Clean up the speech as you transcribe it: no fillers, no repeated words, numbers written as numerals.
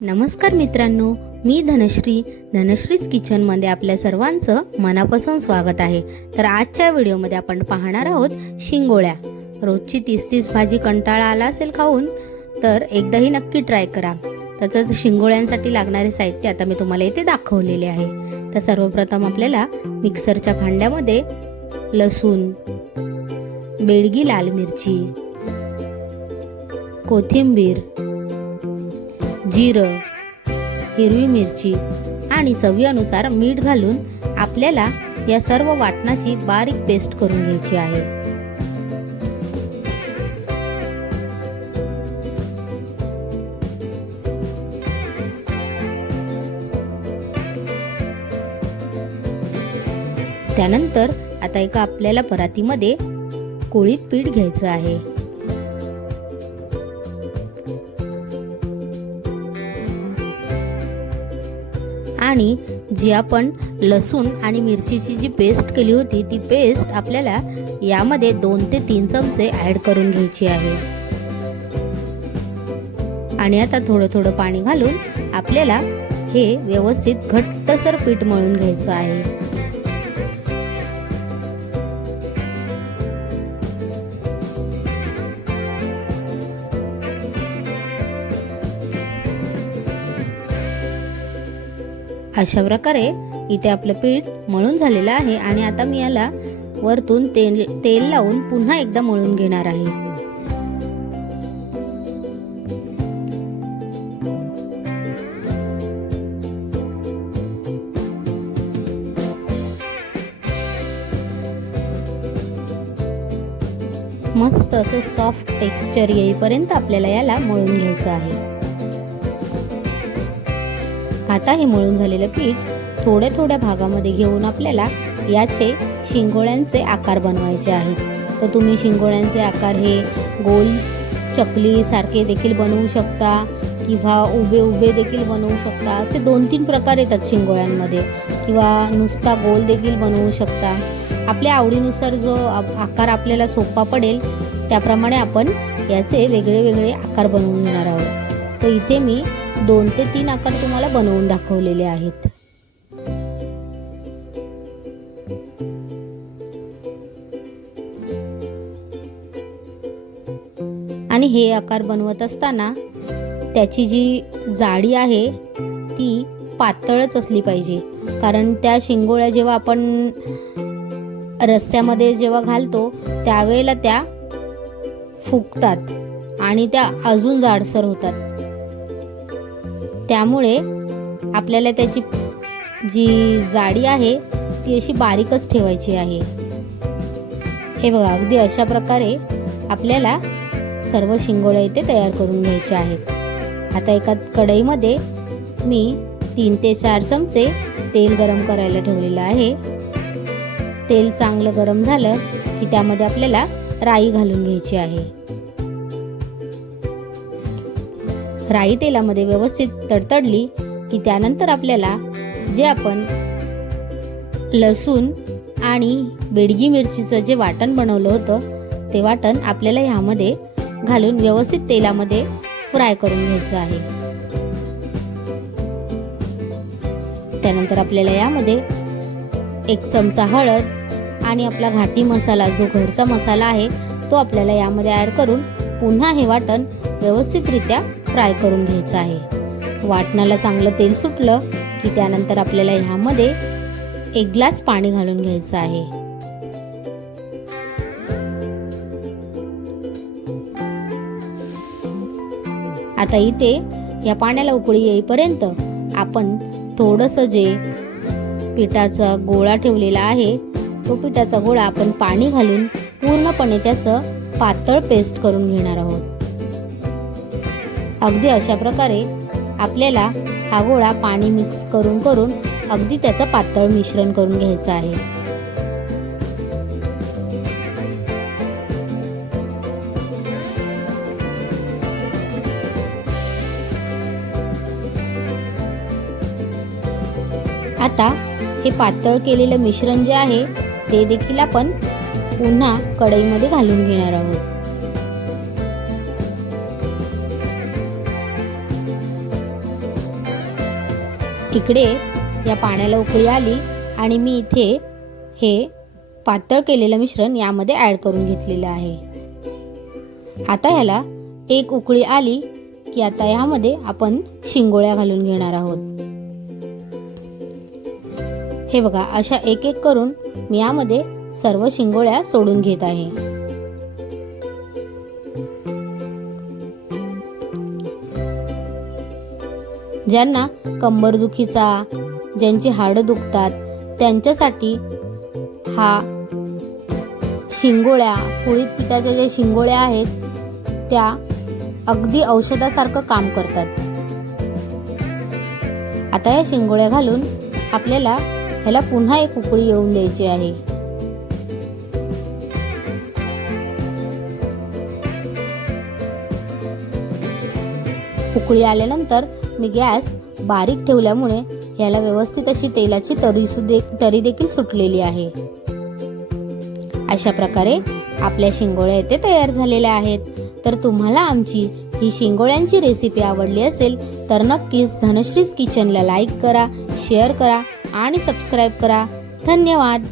नमस्कार मित्रांनो, मी धनश्रीज किचनमध्ये आपल्या सर्वांचं मनापासून स्वागत आहे। तर आजच्या व्हिडिओमध्ये आपण पाहणार आहोत शिंगोळ्या। रोजची 30 भाजी कंटाळा आला असेल खाऊन, तर एकदाही नक्की ट्राय करा। तसंच शिंगोळ्यांसाठी लागणारे साहित्य आता मी तुम्हाला इथे दाखवलेले आहे। तर सर्वप्रथम आपल्याला मिक्सरच्या भांड्यामध्ये लसूण, बेडगी लाल मिरची, कोथिंबीर, जिरं, हिरवी मिरची आणि चवीनुसार मीठ घालून आपल्याला या सर्व वाटणाची बारीक पेस्ट करून घ्यायची आहे। त्यानंतर आता एका आपल्याला परातीमध्ये कोळीत पीठ घ्यायचं आहे। आणि जी आपण लसूण आणि मिरचीची जी पेस्ट केली होती, ती पेस्ट आपल्याला यामध्ये 2 ते 3 चमचे ॲड करून घ्यायची आहे। आणि आता थोडं थोडं पाणी घालून आपल्याला हे व्यवस्थित घट्टसर पीठ मळून घ्यायचं आहे। अशा प्रकारे इथे आपलं पीठ मळून झालेलं आहे। आणि आता मी याला वरतून तेल लावून पुन्हा एकदा मळून घेणार आहे। मस्त असं सॉफ्ट टेक्स्चर येईपर्यंत आपल्याला याला मळून घ्यायचं आहे। आता हे मळून झालेलं पीठ थोड्या थोड्या भागामध्ये घेऊन आपल्याला याचे शिंगोळ्यांचे आकार बनवायचे आहेत। तर तुम्ही शिंगोळ्यांचे आकार हे गोल चकली सारखे देखील बनवू शकता किंवा उभे उभे देखील बनवू शकता। असे 2-3 प्रकार येतात शिंगोळ्यांमध्ये, किंवा नुसता गोल देखील बनवू शकता। आपल्या आवडीनुसार जो आकार आपल्याला सोपा पडेल त्याप्रमाणे आपण याचे वेगळे वेगळे आकार बनवून घेणार आहोत। तर इथे मी 2 ते 3 आकार तुम्हाला बनवून दाखवलेले आहेत। आणि हे आकार बनवत असताना त्याची जी जाडी आहे ती पातळच असली पाहिजे, कारण त्या शिंगोळ्या जेव्हा आपण रस्स्यामध्ये जेव्हा घालतो त्यावेळेला त्या फुगतात आणि त्या अजून जाडसर होतात। त्यामुळे आपल्याला त्याची जी जाडी आहे ती अशी बारीकच ठेवायची आहे। हे बघा, अगदी अशा प्रकारे आपल्याला सर्व शिंगोळ्या इथे तयार करून घ्यायच्या आहेत। आता एका कढईमध्ये मी 3 ते 4 चमचे तेल गरम करायला ठेवलेलं आहे। तेल चांगलं गरम झालं की त्यामध्ये आपल्याला राई घालून घ्यायची आहे। राई तेलामध्ये व्यवस्थित तडतडली की त्यानंतर आपल्याला जे आपण लसूण आणि बेडगी मिरचीचं जे वाटण बनवलं होतं ते वाटण आपल्याला ह्यामध्ये घालून व्यवस्थित तेलामध्ये फ्राय करून घ्यायचं आहे। त्यानंतर आपल्याला यामध्ये 1 चमचा हळद आणि आपला घाटी मसाला, जो घरचा मसाला आहे, तो आपल्याला यामध्ये ॲड करून पुन्हा हे वाटण व्यवस्थितरित्या फ्राय करून घ्यायचं आहे। वाटणाला चांगलं तेल सुटलं की त्यानंतर आपल्याला ह्यामध्ये 1 ग्लास पाणी घालून घ्यायचं आहे। आता इथे या पाण्याला उकळी येईपर्यंत आपण थोडंसं जे पिठाचा गोळा ठेवलेला आहे, तो पिठाचा गोळा आपण पाणी घालून पूर्णपणे त्याचं पातळ पेस्ट करून घेणार आहोत। अगदी अशा प्रकारे आपल्याला हा गोळा पाणी मिक्स करून करून अगदी त्याचं पातळ मिश्रण करून घ्यायचं आहे। आता हे पातळ केलेलं मिश्रण जे आहे ते देखील आपण पुन्हा कढईमध्ये घालून घेणार आहोत। इकडे या पाण्याला उकळी आली आणि मी इथे हे पातळ केलेलं मिश्रण यामध्ये ॲड करून घेतलेलं आहे. आता ह्याला एक उकळी आली की आता ह्यामध्ये आपण शिंगोळ्या घालून घेणार आहोत. हे बघा, अशा एक एक करून मी यामध्ये सर्व शिंगोळ्या सोडून घेत आहे. ज्यांना कंबरदुखीचा, ज्यांची हाडं दुखतात त्यांच्यासाठी हा शिंगोळ्या, कुळीत पिठाच्या ज्या शिंगोळ्या आहेत त्या अगदी औषधासारखं काम करतात. आता या शिंगोळ्या घालून आपल्याला ह्याला पुन्हा एक उकळी येऊन द्यायची आहे. उकळी आल्यानंतर मी गॅस बारीक ठेवल्यामुळे याला व्यवस्थित अशी तेलाची तरी देखील सुटलेली आहे. अशा प्रकारे आपल्या शिंगोळ्या इथे तयार झालेल्या आहेत. तर तुम्हाला आमची ही शिंगोळ्यांची रेसिपी आवडली असेल तर नक्कीच धनश्रीज किचनला लाईक करा, शेअर करा आणि सबस्क्राईब करा. धन्यवाद.